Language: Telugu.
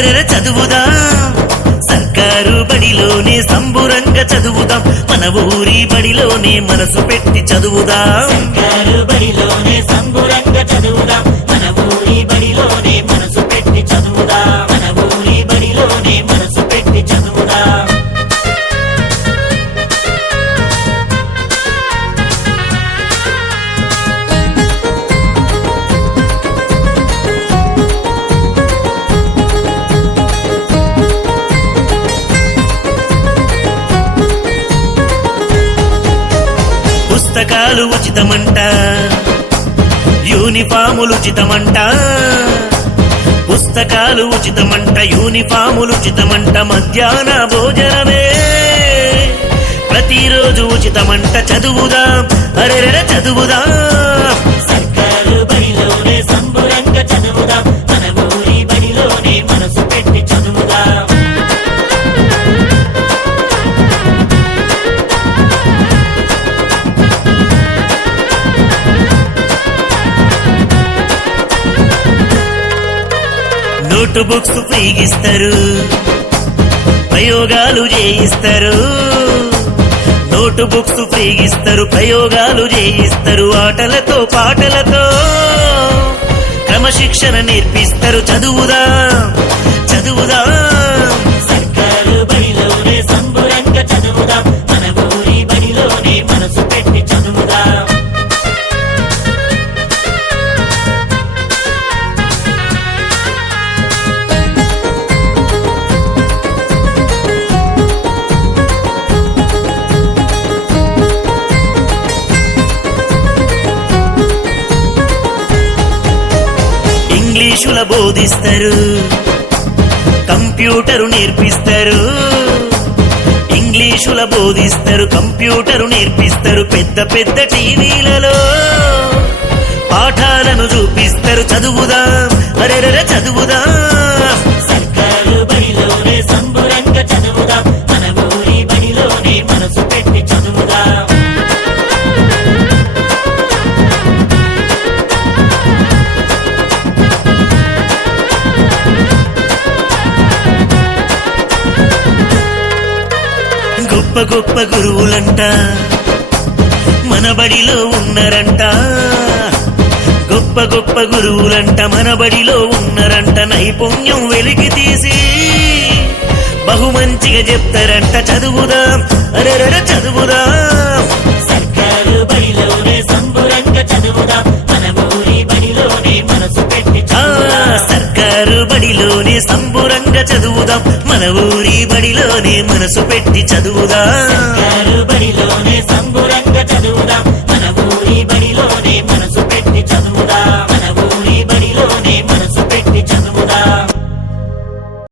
అరెరెరె చదువుదాం సర్కారు బడిలోనే సంబురంగా చదువుదాం మన ఊరి బడిలోనే మనసు పెట్టి చదువుదాం సర్కారు బడిలోనే సంబురంగా చదువుదాం మన ఊరి బడిలోనే మనసు పెట్టి చదువుదాం మన ఊరి బడిలోనే మనసు పెట్టి చదువుదాం పుస్తకాలు ఉచితమంట యూనిఫాములు ఉచితమంట పుస్తకాలు ఉచితమంట యూనిఫాములు ఉచితమంట మధ్యాహ్న భోజనమే ప్రతిరోజు ఉచితమంట చదువుదాం అరెరెరె చదువుదాం సర్కారు బడిలోనే సంబురంగా చదువుదాం మన ఊరి బడిలోనే మనసు పెట్టి చదువుదాం నోట్ బుక్స్ ఫ్రీగిస్తారు ప్రయోగాలు చేయిస్తారు నోట్ బుక్స్ ఫ్రీగిస్తారు ప్రయోగాలు చేయిస్తారు ఆటలతో పాటలతో క్రమశిక్షణ నేర్పిస్తారు చదువుదాం చదువుదాం సర్కారు బడిలోనే సంబురంగా చదువుదాం మన ఊరి బడిలోనే మనసు పెట్టి చదువుదాం ఇంగ్లీషుల బోధిస్తారు కంప్యూటరు నేర్పిస్తారు ఇంగ్లీషుల బోధిస్తారు కంప్యూటరు నేర్పిస్తారు పెద్ద పెద్ద టీవీలలో పాఠాలను చూపిస్తారు చదువుదాం అరెరెరె చదువుదాం సర్కారు బడిలోనే సంబురంగా చదువుదాం మన ఊరి బడిలోనే మనసు పెట్టి చదువుదాం గొప్ప గొప్ప గురువులంట మన బడిలో ఉన్నారంట గొప్ప గొప్ప గురువులంట మన బడిలో ఉన్నారంట నైపుణ్యం వెలికి తీసి బహుమంచిగా చెప్తారంట చదువుదాం అరెరెరె చదువుదాం సర్కారు బడిలోనే సంబురంగా చదువుదాం మన ఊరి బడిలోనే మనసు పెట్టి చదువుదాం సర్కారు బడిలోనే సంబురంగా చదువుదాం మన ఊరి బడిలోనే మనసు పెట్టి చదువుదాం సర్కారు బడిలోనే సంబురంగా చదువుదాం మన ఊరి బడిలోనే మనసు పెట్టి చదువుదాం